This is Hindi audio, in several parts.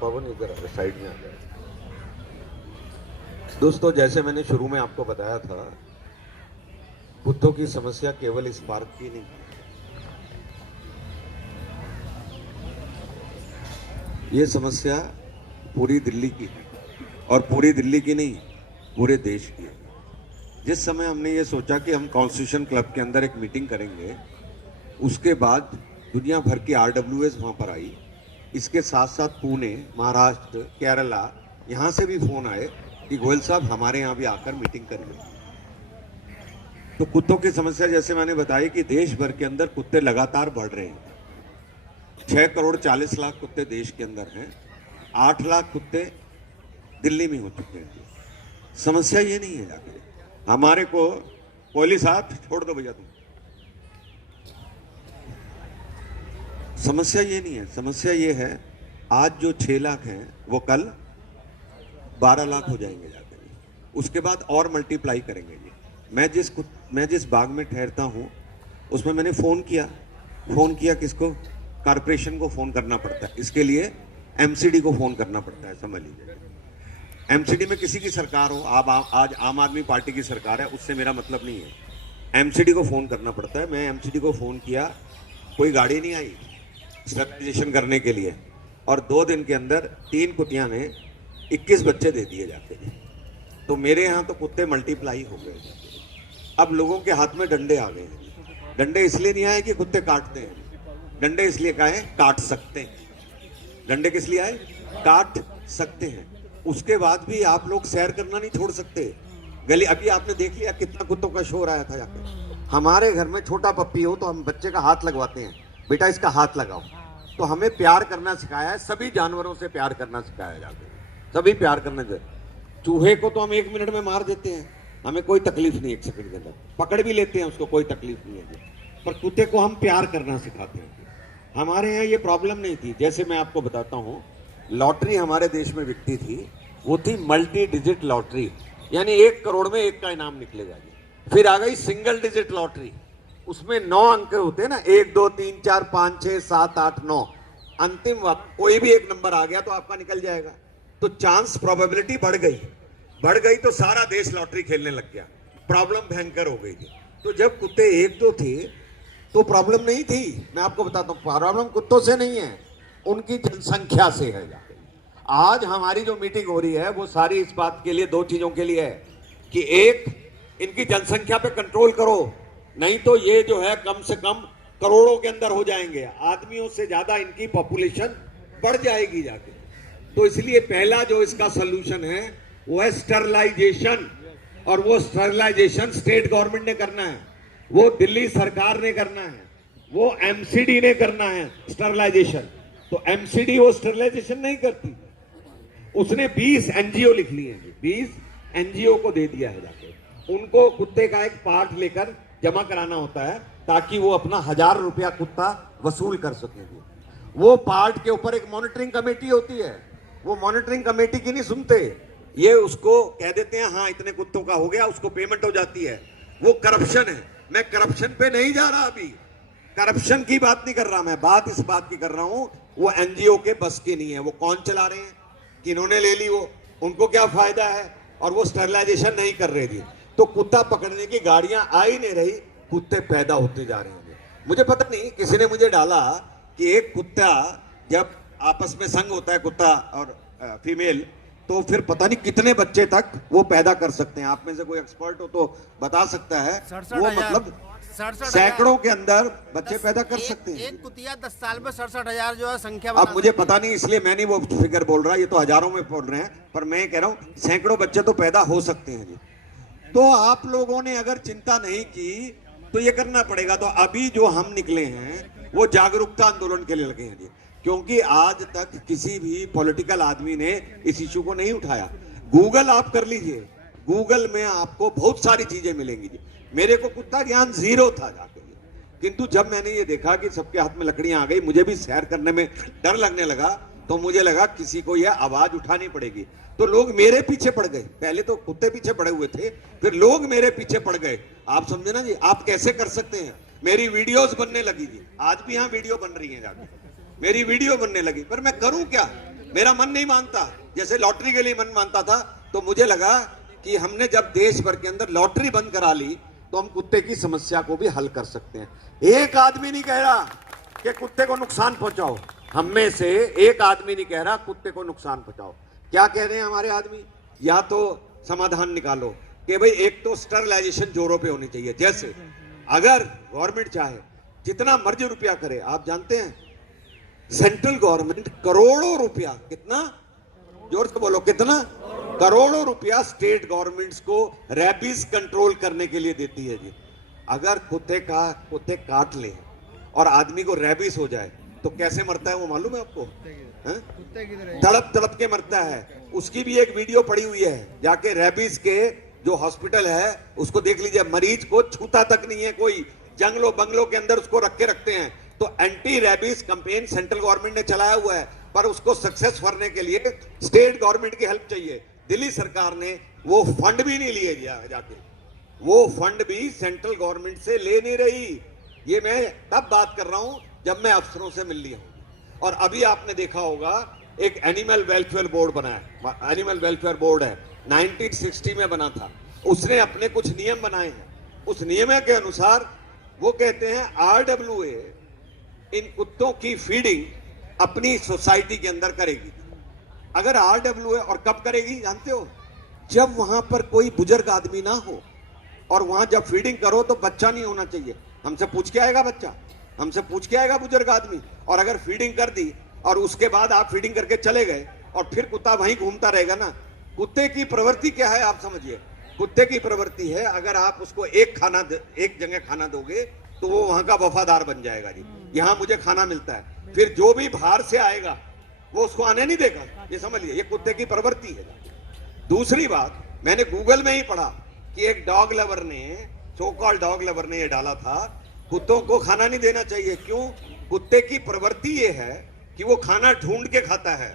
पवन इधर साइड में आ जाए। दोस्तों, जैसे मैंने शुरू में आपको बताया था, कुत्तों की समस्या केवल इस पार्क की नहीं, ये समस्या पूरी दिल्ली की है। और पूरी दिल्ली की नहीं, पूरे देश की है। जिस समय हमने ये सोचा कि हम कॉन्स्टिट्यूशन क्लब के अंदर एक मीटिंग करेंगे, उसके बाद दुनिया भर की आरडब्ल्यूएस वहां पर आई। इसके साथ साथ पुणे, महाराष्ट्र, केरला, यहाँ से भी फोन आए कि गोयल साहब हमारे यहाँ भी आकर मीटिंग करिए। तो कुत्तों की समस्या जैसे मैंने बताई कि देश भर के अंदर कुत्ते लगातार बढ़ रहे हैं। 6,40,00,000 कुत्ते देश के अंदर हैं। 8 लाख कुत्ते दिल्ली में हो चुके हैं। समस्या ये नहीं है जाके हमारे को कोहली साहब छोड़ दो भैया तुम। समस्या ये नहीं है, समस्या ये है आज जो 6 लाख हैं वो कल 12 लाख हो जाएंगे जाकर, उसके बाद और मल्टीप्लाई करेंगे। मैं जिस बाग में ठहरता हूं उसमें मैंने फोन किया किसको? कारपोरेशन को फोन करना पड़ता है। इसके लिए एमसीडी को फोन करना पड़ता है, समझ लीजिए। एमसीडी में किसी की सरकार हो, आज आम आदमी पार्टी की सरकार है, उससे मेरा मतलब नहीं है। एमसीडी को फोन करना पड़ता है। मैं एमसीडी को फोन किया, कोई गाड़ी नहीं आई स्टरलाइजेशन करने के लिए, और 2 दिन के अंदर 3 कुतिया ने 21 बच्चे दे दिए जाते हैं। तो मेरे यहाँ तो कुत्ते मल्टीप्लाई हो गए। अब लोगों के हाथ में डंडे आ गए हैं। डंडे इसलिए नहीं आए कि कुत्ते काटते हैं, डंडे इसलिए कहे काट सकते हैं। डंडे किस लिए आए? काट सकते हैं। उसके बाद भी आप लोग सैर करना नहीं छोड़ सकते। गली अभी आपने देख लिया कितना कुत्तों का शोर आया था जाके। हमारे घर में छोटा पप्पी हो तो हम बच्चे का हाथ लगवाते हैं, बेटा इसका हाथ लगाओ। तो हमें प्यार करना सिखाया है, सभी जानवरों से प्यार करना सिखाया जाके, सभी प्यार करने से। चूहे को तो हम 1 मिनट में मार देते हैं, हमें कोई तकलीफ नहीं, 1 सेकंड के अंदर पकड़ भी लेते हैं उसको, कोई तकलीफ नहीं है। पर कुत्ते को हम प्यार करना सिखाते हैं। हमारे यहाँ ये प्रॉब्लम नहीं थी। जैसे मैं आपको बताता हूँ, लॉटरी हमारे देश में बिकती थी, वो थी मल्टी डिजिट लॉटरी, यानी 1 करोड़ में 1 का इनाम निकलेगा। फिर आ गई सिंगल डिजिट लॉटरी, उसमें 9 अंक होते हैं ना, 1 2 3 4 5 6 7 8 9। अंतिम वक्त कोई भी एक नंबर आ गया तो आपका निकल जाएगा। तो चांस प्रोबेबिलिटी बढ़ गई तो सारा देश लॉटरी खेलने लग गया। प्रॉब्लम भयंकर हो गई थी। तो जब कुत्ते 1-2 थे तो प्रॉब्लम नहीं थी। मैं आपको बताता हूं, प्रॉब्लम कुत्तों से नहीं है, उनकी जनसंख्या से है। आज हमारी जो मीटिंग हो रही है वो सारी इस बात के लिए, 2 चीजों के लिए है कि एक, इनकी जनसंख्या पे कंट्रोल करो, नहीं तो ये जो है कम से कम करोड़ों के अंदर हो जाएंगे। आदमियों से ज्यादा इनकी पॉपुलेशन बढ़ जाएगी जाके। तो इसलिए पहला जो इसका सोल्यूशन है वो है स्टरलाइजेशन। और वो स्टरलाइजेशन स्टेट गवर्नमेंट ने करना है, वो दिल्ली सरकार ने करना है, वो एमसीडी ने करना है स्टरलाइजेशन। तो एमसीडी वो स्टरलाइजेशन नहीं करती, उसने 20 एनजीओ लिख लिए हैं, 20 एनजीओ को दे दिया है जाके। उनको कुत्ते का एक पार्ट लेकर जमा कराना होता है ताकि वो अपना 1000 रुपया कुत्ता वसूल कर सके। वो पार्ट के ऊपर एक मॉनिटरिंग कमेटी होती है, वो मॉनिटरिंग कमेटी की नहीं सुनते, ये उसको कह देते हैं हाँ इतने कुत्तों का हो गया, उसको पेमेंट हो जाती है। वो करप्शन है। मैं करप्शन पे नहीं जा रहा, अभी करप्शन की बात नहीं कर रहा, मैं बात इस बात की कर रहा हूं वो एनजीओ के बस की नहीं है। वो कौन चला रहे हैं, किन्होंने ले ली, वो उनको क्या फायदा है, और वो स्टरलाइजेशन नहीं कर रहे थे। तो कुत्ता पकड़ने की गाड़ियां आ ही नहीं रही, कुत्ते पैदा होते जा रहे हैं। मुझे पता नहीं, किसी ने मुझे डाला कि एक कुत्ता जब आपस में संग होता है, कुत्ता और फीमेल, तो फिर पता नहीं कितने बच्चे तक वो पैदा कर सकते हैं। आप में से कोई एक्सपर्ट हो तो बता सकता है। वो मतलब 67,000 सैकड़ों के अंदर बच्चे पैदा कर सकते हैं। एक कुतिया 10 साल में 67,000 जो है संख्या। अब मुझे पता नहीं, इसलिए मैं नहीं वो फिगर बोल रहा, ये तो हजारों में बोल रहे हैं, पर मैं कह रहा हूं सैकड़ों बच्चे तो पैदा हो सकते हैं जी। तो आप लोगों ने अगर चिंता नहीं की तो ये करना पड़ेगा। तो अभी जो हम निकले हैं वो जागरूकता आंदोलन के लिए लगे हैं जी, क्योंकि आज तक किसी भी पॉलिटिकल आदमी ने इस इशू को नहीं उठाया। गूगल आप कर लीजिए, गूगल में आपको बहुत सारी चीजें मिलेंगी जी। मेरे को कुत्ता ज्ञान 0 था जाके, किंतु जब मैंने ये देखा कि सबके हाथ में लकड़ियां आ गई, मुझे भी सैर करने में डर लगने लगा। तो मुझे लगा किसी को यह आवाज उठानी पड़ेगी। तो लोग मेरे पीछे पड़ गए। पहले तो कुत्ते पीछे पड़े हुए थे, फिर लोग मेरे पीछे पड़ गए। आप समझे ना जी, आप कैसे कर सकते हैं। मेरी वीडियोस बनने लगी जी, आज भी यहाँ वीडियो बन रही है जाके, मेरी वीडियो बनने लगी। पर मैं करूं क्या, मेरा मन नहीं मानता, जैसे लॉटरी के लिए मन मानता था, तो मुझे लगा कि हमने जब देश भर के अंदर लॉटरी बंद करा ली तो हम कुत्ते की समस्या को भी हल कर सकते हैं। एक आदमी नहीं कह रहा कि कुत्ते को नुकसान पहुंचाओ, हम में से एक आदमी नहीं कह रहा कुत्ते को नुकसान पहुंचाओ। क्या कह रहे हैं हमारे आदमी? या तो समाधान निकालो कि भाई एक तो स्टरलाइजेशन जोरों पे होनी चाहिए। जैसे अगर गवर्नमेंट चाहे जितना मर्जी रुपया करे, आप जानते हैं सेंट्रल गवर्नमेंट करोड़ों रुपया, कितना, जोर से बोलो, कितना, करोड़ों रुपया स्टेट गवर्नमेंट्स को रैबीज कंट्रोल करने के लिए देती है जी। अगर कुत्ते काट ले और आदमी को रैबीज हो जाए तो कैसे मरता है वो मालूम है आपको? तड़प तड़प के मरता है। उसकी भी एक वीडियो पड़ी हुई है, जाके रैबीज के जो हॉस्पिटल है उसको देख लीजिए, मरीज को छूता तक नहीं है कोई, जंगलों बंगलों के अंदर उसको रखते हैं। तो anti rabies campaign central government ने चलाया हुआ है, पर उसको सक्सेस करने के लिए स्टेट गवर्नमेंट की हेल्प चाहिए। दिल्ली सरकार ने वो फंड भी नहीं लिए जाके, वो फंड भी सेंट्रल गवर्नमेंट से ले नहीं रही। ये मैं तब बात कर रहा हूं जब मैं अफसरों से मिल लिया हूं। और अभी आपने देखा होगा एक एनिमल वेलफेयर बोर्ड बना है, एनिमल वेलफेयर बोर्ड है, 1960 में बना था। उसने अपने कुछ नियम बनाए हैं। उस नियम के अनुसार वो कहते हैं RWA इन कुत्तों की फीडिंग अपनी सोसाइटी के अंदर करेगी। अगर RWA, और कब करेगी जानते हो? जब वहां पर कोई बुजुर्ग आदमी ना हो, और वहां जब फीडिंग करो तो बच्चा नहीं होना चाहिए। हमसे पूछ के आएगा बच्चा, हमसे पूछ के आएगा बुजुर्ग आदमी। और अगर फीडिंग कर दी और उसके बाद आप फीडिंग करके चले गए और फिर कुत्ता वहीं घूमता रहेगा ना। कुत्ते की प्रवृत्ति क्या है आप समझिए? कुत्ते की प्रवृत्ति है, अगर आप उसको एक जगह खाना दोगे तो वो वहां का वफादार बन जाएगा जी। यहां मुझे खाना मिलता है, फिर जो भी बाहर से आएगा वो उसको आने नहीं देगा। ये समझ लिया, ये कुत्ते की प्रवृत्ति है। दूसरी बात, मैंने गूगल में ही पढ़ा कि एक डॉग लवर ने, सो कॉल्ड डॉग लवर ने ये डाला था, कुत्तों को खाना नहीं देना चाहिए। क्यों? कुत्ते की प्रवृत्ति ये है कि वो खाना ढूंढ के खाता है।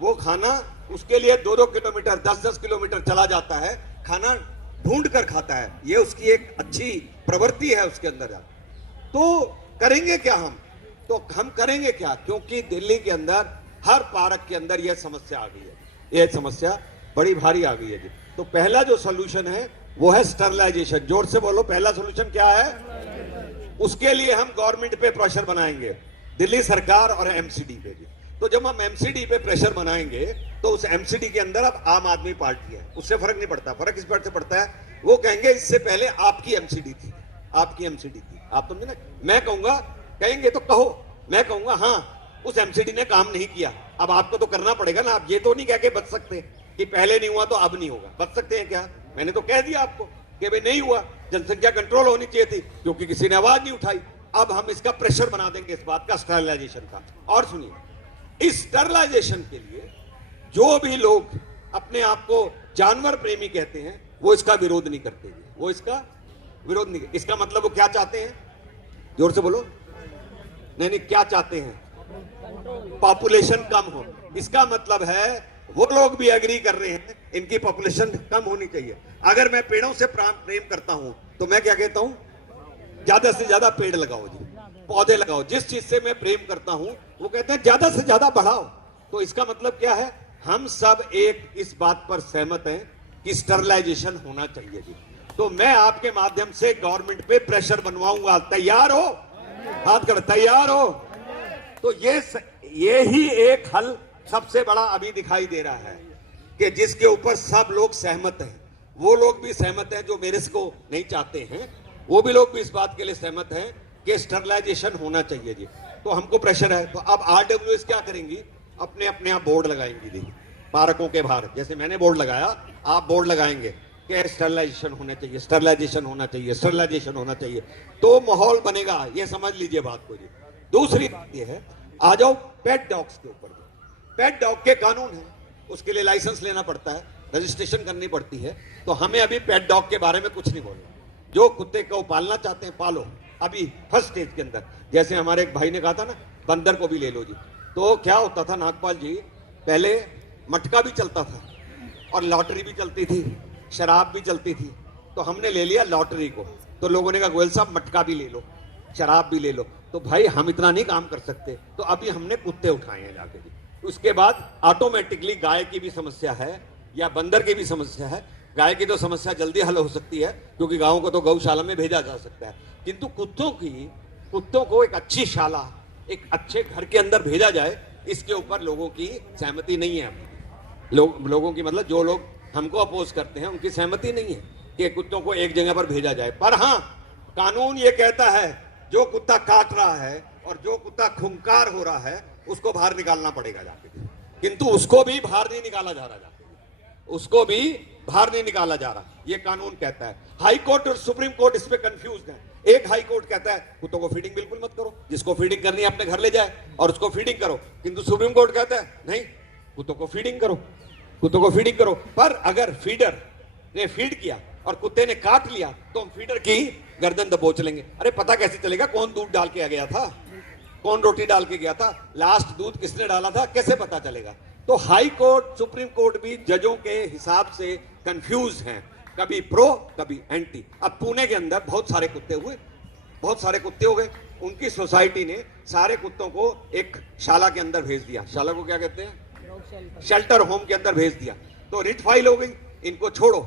वो खाना उसके लिए 2-2 किलोमीटर 10-10 किलोमीटर चला जाता है, खाना ढूंढ कर खाता है। ये उसकी एक अच्छी प्रवृत्ति है उसके अंदर। तो करेंगे क्या हम? तो हम करेंगे क्या? क्योंकि दिल्ली के अंदर हर पार्क के अंदर यह समस्या आ गई है, यह समस्या बड़ी भारी आ गई है जी। तो पहला जो सोल्यूशन है वो है स्टरलाइजेशन। जोर से बोलो, पहला सोल्यूशन क्या है? उसके लिए हम गवर्नमेंट पे प्रेशर बनाएंगे, दिल्ली सरकार और एमसीडी पे जी। तो जब हम एमसीडी पे प्रेशर बनाएंगे तो उस एमसीडी के अंदर अब आम आदमी पार्टी है, उससे फर्क नहीं पड़ता। फर्क इस बात से पड़ता है, वो कहेंगे इससे पहले आपकी एमसीडी थी, आपकी एमसीडी थी। आप समझे ना? मैं कहूंगा, कहेंगे तो कहो, मैं कहूंगा हाँ उस एमसीडी ने काम नहीं किया, अब आपको तो करना पड़ेगा ना। आप ये तो नहीं कह के बच सकते कि पहले नहीं हुआ तो अब नहीं होगा। बच सकते हैं क्या? मैंने तो कह दिया आपको कि भाई नहीं हुआ, जनसंख्या कंट्रोल होनी चाहिए थी, क्योंकि किसी ने आवाज नहीं उठाई। अब हम इसका प्रेशर बना देंगे इस बात का, स्टरलाइजेशन का। और सुनिए, इस स्टरलाइजेशन के लिए जो भी लोग अपने आप को जानवर प्रेमी कहते हैं वो इसका विरोध नहीं करते, वो इसका विरोध नहीं। इसका मतलब वो क्या चाहते हैं? जोर से बोलो। नहीं, क्या चाहते हैं? पॉपुलेशन कम हो। इसका मतलब है वो लोग भी एग्री कर रहे हैं इनकी पॉपुलेशन कम होनी चाहिए। अगर मैं पेड़ों से प्रेम करता हूं तो मैं क्या कहता हूं? ज्यादा से ज्यादा पेड़ लगाओ जी, पौधे लगाओ। जिस चीज से मैं प्रेम करता हूं वो कहते हैं ज्यादा से ज्यादा बढ़ाओ। तो इसका मतलब क्या है? हम सब एक इस बात पर सहमत हैं कि स्टरलाइजेशन होना चाहिए जी। तो मैं आपके माध्यम से गवर्नमेंट पे प्रेशर बनवाऊंगा। तैयार हो? हाथ कर, तैयार हो? तो ये ही एक हल सबसे बड़ा अभी दिखाई दे रहा है कि जिसके ऊपर सब लोग सहमत हैं। वो लोग भी सहमत हैं जो मेरे को नहीं चाहते हैं, वो भी लोग भी इस बात के लिए सहमत हैं कि स्टरलाइजेशन होना चाहिए जी। तो हमको प्रेशर है। तो अब RWS क्या करेंगी? अपने अपने आप बोर्ड लगाएंगी देखिए, पार्कों के बाहर। जैसे मैंने बोर्ड लगाया, आप बोर्ड लगाएंगे कि स्टरलाइजेशन होना चाहिए, स्टरलाइजेशन होना चाहिए, स्टरलाइजेशन होना चाहिए। तो माहौल बनेगा, ये समझ लीजिए बात को जी। दूसरी बात ये है, आ जाओ पेट डॉग्स के ऊपर। पेट डॉग के कानून है, उसके लिए लाइसेंस लेना पड़ता है, रजिस्ट्रेशन करनी पड़ती है। तो हमें अभी पेट डॉग के बारे में कुछ नहीं बोलना। जो कुत्ते को पालना चाहते हैं पालो, अभी फर्स्ट स्टेज के अंदर। जैसे हमारे एक भाई ने कहा था ना, बंदर को भी ले लो जी। तो क्या होता था नागपाल जी, पहले मटका भी चलता था और लॉटरी भी चलती थी, शराब भी चलती थी। तो हमने ले लिया लॉटरी को। तो लोगों ने कहा गोयल साहब मटका भी ले लो, शराब भी ले लो। तो भाई हम इतना नहीं काम कर सकते, तो अभी हमने कुत्ते उठाए हैं जाके जी। उसके बाद ऑटोमेटिकली गाय की भी समस्या है या बंदर की भी समस्या है। गाय की तो समस्या जल्दी हल हो सकती है क्योंकि गायों को तो गौशाला में भेजा जा सकता है, किंतु कुत्तों को एक अच्छी शाला, एक अच्छे घर के अंदर भेजा जाए, इसके ऊपर लोगों की सहमति नहीं है। लोगों की मतलब जो लोग हमको अपोज करते हैं उनकी सहमति नहीं है कि कुत्तों को एक जगह पर भेजा जाए। पर हाँ, कानून ये कहता है जो कुत्ता काट रहा है और जो कुत्ता खुंकार हो रहा है उसको बाहर निकालना पड़ेगा जाके, किंतु उसको भी बाहर नहीं निकाला जा रहा जाके, उसको भी बाहर नहीं निकाला जा रहा, ये कानून कहता है। हाई कोर्ट और सुप्रीम कोर्ट इस पे कंफ्यूज है। एक हाई कोर्ट कहता है कुत्तों को फीडिंग बिल्कुल मत करो, जिसको फीडिंग करनी है अपने घर ले जाए और उसको फीडिंग करो, किंतु सुप्रीम कोर्ट कहता है नहीं, कुत्तों को फीडिंग करो, कुत्तों को फीडिंग करो। पर अगर फीडर ने फीड किया और कुत्ते ने काट लिया तो हम फीडर की गर्दन दबोच लेंगे। अरे पता कैसे चलेगा कौन दूध डाल के गया था, कौन रोटी डाल के गया था, लास्ट दूध किसने डाला था, कैसे पता चलेगा? तो हाई कोर्ट सुप्रीम कोर्ट भी जजों के हिसाब से कंफ्यूज हैं, कभी प्रो कभी एंटी। अब पुणे के अंदर बहुत सारे कुत्ते हो गए, उनकी सोसाइटी ने सारे कुत्तों को एक शाला के अंदर भेज दिया। शाला को क्या कहते हैं? शेल्टर होम के अंदर भेज दिया। तो रिट फाइल हो गई, इनको छोड़ो।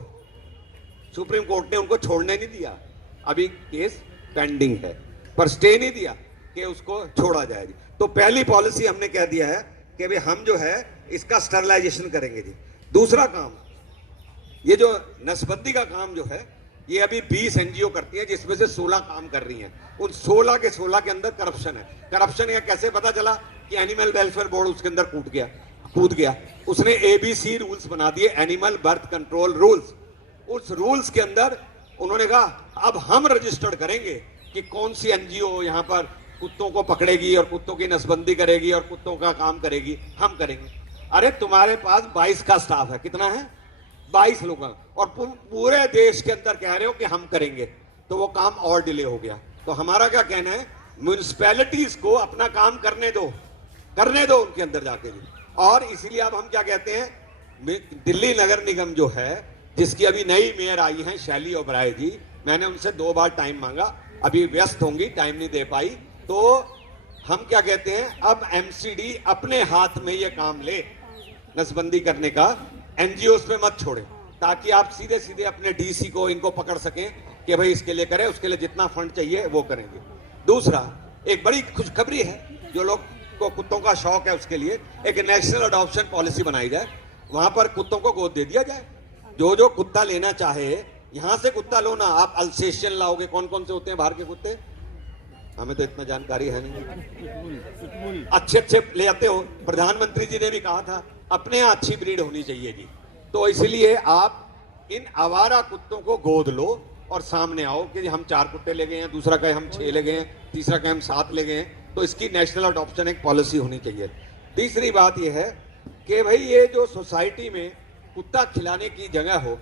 सुप्रीम कोर्ट ने उनको छोड़ने नहीं दिया, अभी केस पेंडिंग है, पर स्टे नहीं दिया कि उसको छोड़ा जाए। तो पहली पॉलिसी हमने कह दिया है कि भाई हम जो है इसका स्टरलाइजेशन करेंगे जी। दूसरा काम, ये जो नसबंदी का काम जो है ये अभी 20 एनजीओ करती है, जिसमें से 16 काम कर रही हैं। उन 16 के 16 के अंदर करप्शन है। करप्शन यह कैसे पता चला कि एनिमल वेलफेयर बोर्ड उसके अंदर कूद गया, उसने एबीसी रूल्स बना दिए, एनिमल बर्थ कंट्रोल रूल्स। उस रूल्स के अंदर उन्होंने कहा अब हम रजिस्टर्ड करेंगे कि कौन सी एनजीओ यहाँ पर कुत्तों को पकड़ेगी और कुत्तों की नसबंदी करेगी और कुत्तों का काम करेगी, हम करेंगे। अरे तुम्हारे पास 22 का स्टाफ है, कितना है? 22 लोग, और पूरे देश के अंदर कह रहे हो कि हम करेंगे, तो वो काम और डिले हो गया। तो हमारा क्या कहना है, म्युनिसिपैलिटीज को अपना काम करने दो उनके अंदर जाके भी। और इसीलिए अब हम क्या कहते हैं, दिल्ली नगर निगम जो है, जिसकी अभी नई मेयर आई हैं शैली ओबराय जी, मैंने उनसे 2 बार टाइम मांगा, अभी व्यस्त होंगी, टाइम नहीं दे पाई। तो हम क्या कहते हैं, अब एमसीडी अपने हाथ में ये काम ले नसबंदी करने का, एनजीओ पे मत छोड़े, ताकि आप सीधे सीधे अपने डीसी को इनको पकड़ सकें कि भाई इसके लिए करें, उसके लिए जितना फंड चाहिए वो करेंगे। दूसरा, एक बड़ी खुशखबरी है, जो लोग को कुत्तों का शौक है उसके लिए एक नेशनल अडॉप्शन पॉलिसी बनाई जाए, वहां पर कुत्तों को गोद दे दिया जाए। जो कुत्ता लेना चाहे यहां से कुत्ता लो ना, आप अल्सेशियन लाओगे, कौन कौन से होते हैं बाहर के कुत्ते, हमें तो इतना जानकारी है नहीं, अच्छे ले आते हो। प्रधानमंत्री जी ने भी कहा था अपने यहाँ अच्छी ब्रीड होनी चाहिए जी। तो इसलिए आप इन आवारा कुत्तों को गोद लो और सामने आओ कि हम 4 कुत्ते ले गए हैं, दूसरा कहे हम 6 ले गए हैं, तीसरा कहे हम 7 ले गए हैं। तो इसकी नेशनल अडॉप्शन एक पॉलिसी होनी चाहिए। तीसरी बात यह है कि भाई ये जो सोसाइटी में कुत्ता खिलाने की जगह हो,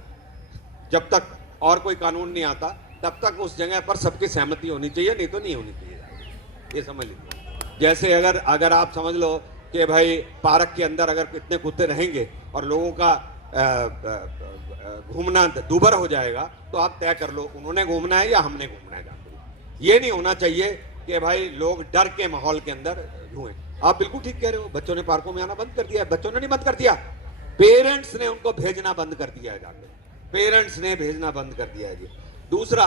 जब तक और कोई कानून नहीं आता तब तक उस जगह पर सबकी सहमति होनी चाहिए, नहीं तो नहीं होनी चाहिए, ये समझ लीजिए। जैसे अगर आप समझ लो कि भाई पार्क के अंदर अगर कितने कुत्ते रहेंगे और लोगों का घूमना दूभर हो जाएगा, तो आप तय कर लो उन्होंने घूमना है या हमने घूमना है जाकर। ये नहीं होना चाहिए कि भाई लोग डर के माहौल के अंदर घूमें। आप बिल्कुल ठीक कह रहे हो, बच्चों ने पार्कों में आना बंद कर दिया है। बच्चों ने नहीं बंद कर दिया, पेरेंट्स ने उनको भेजना बंद कर दिया है, जाकर पेरेंट्स ने भेजना बंद कर दिया है जी। दूसरा,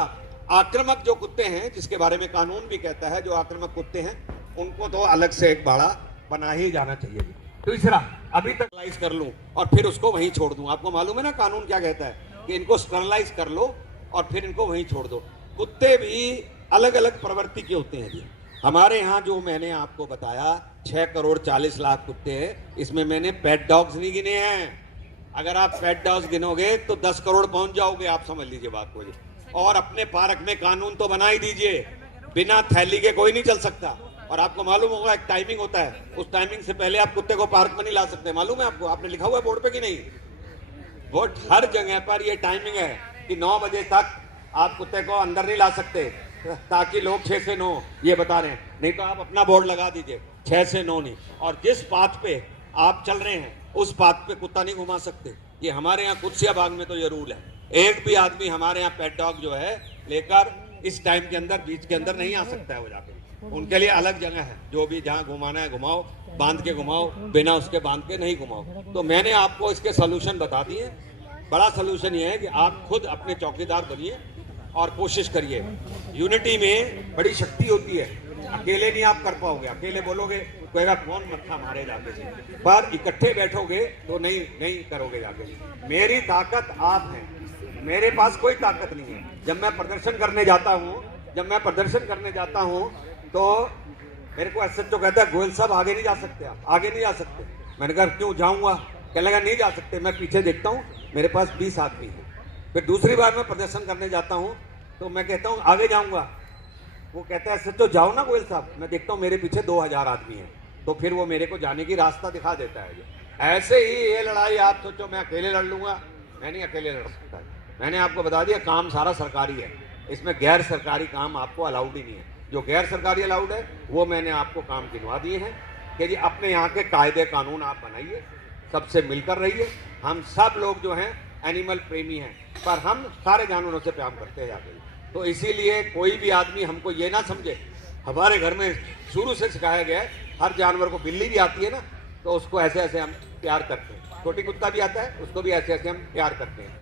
आक्रामक जो कुत्ते हैं, जिसके बारे में कानून भी कहता है, जो आक्रामक कुत्ते हैं उनको तो अलग से एक बाड़ा बना ही जाना चाहिए जी। तीसरा, अभी तक स्टरलाइज कर लूं और फिर उसको वहीं छोड़ दूं। आपको मालूम है ना कानून क्या कहता है कि इनको स्टरलाइज कर लो और फिर इनको वहीं छोड़ दो। कुत्ते भी अलग अलग प्रवृत्ति के होते हैं जी। हमारे यहाँ जो मैंने आपको बताया 6 करोड़ 40 लाख कुत्ते हैं, इसमें मैंने पेट डॉग्स नहीं गिने हैं। अगर आप पेट डॉग्स गिनोगे तो 10 करोड़ पहुंच जाओगे, आप समझ लीजिए बात को जी। और अपने पार्क में कानून तो बना ही दीजिए, बिना थैली के कोई नहीं चल सकता। और आपको मालूम होगा एक टाइमिंग होता है, उस टाइमिंग से पहले आप कुत्ते को पार्क में नहीं ला सकते, मालूम है आपको? आपने लिखा हुआ है बोर्ड पे कि नहीं? वो हर जगह पर ये टाइमिंग है कि 9 बजे तक आप कुत्ते को अंदर नहीं ला सकते, ताकि लोग 6 से 9 ये बता रहे हैं। नहीं तो आप अपना बोर्ड लगा दीजिए 6 से 9 नहीं। और जिस पाथ पे आप चल रहे हैं उस पाथ पे कुत्ता नहीं घुमा सकते। ये हमारे यहाँ कुत्सिया बाग में तो ये रूल है। एक भी आदमी हमारे यहाँ पेट डॉग जो है लेकर इस टाइम के अंदर बीच के अंदर नहीं आ सकता है वो जाकर। उनके लिए अलग जगह है, जो भी जहाँ घुमाना है घुमाओ, बांध के घुमाओ, बिना उसके बांध के नहीं घुमाओ। तो मैंने आपको इसके सोल्यूशन बता दिए। बड़ा सोल्यूशन ये है कि आप खुद अपने चौकीदार बनिए और कोशिश करिए। यूनिटी में बड़ी शक्ति होती है, अकेले नहीं आप कर पाओगे। अकेले बोलोगे कोई कौन मत्था मारे जाके, पर इकट्ठे बैठोगे तो नहीं करोगे जाके। मेरी ताकत आप हैं, मेरे पास कोई ताकत नहीं है। जब मैं प्रदर्शन करने जाता हूँ तो मेरे को एसएचओ कहता है गोयल साहब आगे नहीं जा सकते, आप आगे नहीं जा सकते। मैंने कहा क्यों जाऊंगा? कहने लगा नहीं जा सकते। मैं पीछे देखता हूँ, मेरे पास 20 आदमी है। फिर दूसरी बार मैं प्रदर्शन करने जाता हूँ तो मैं कहता हूँ आगे जाऊंगा। वो कहता है एसएचओ जाओ ना गोयल साहब। मैं देखता हूँ मेरे पीछे 2000 आदमी है, तो फिर वो मेरे को जाने की रास्ता दिखा देता है। ऐसे ही ये लड़ाई आप सोचो मैं अकेले लड़ लूंगा, मैं नहीं अकेले लड़ सकता। मैंने आपको बता दिया काम सारा सरकारी है, इसमें गैर सरकारी काम आपको अलाउड ही नहीं है। जो गैर सरकारी अलाउड है वो मैंने आपको काम गिनवा दिए हैं कि जी अपने यहाँ के कायदे कानून आप बनाइए, सबसे मिलकर रहिए। हम सब लोग जो हैं एनिमल प्रेमी हैं, पर हम सारे जानवरों से प्यार करते हैं जाके। तो इसीलिए कोई भी आदमी हमको ये ना समझे, हमारे घर में शुरू से सिखाया गया है हर जानवर को, बिल्ली भी आती है ना तो उसको ऐसे ऐसे हम प्यार करते हैं, छोटी कुत्ता भी आता है उसको भी ऐसे ऐसे हम प्यार करते हैं।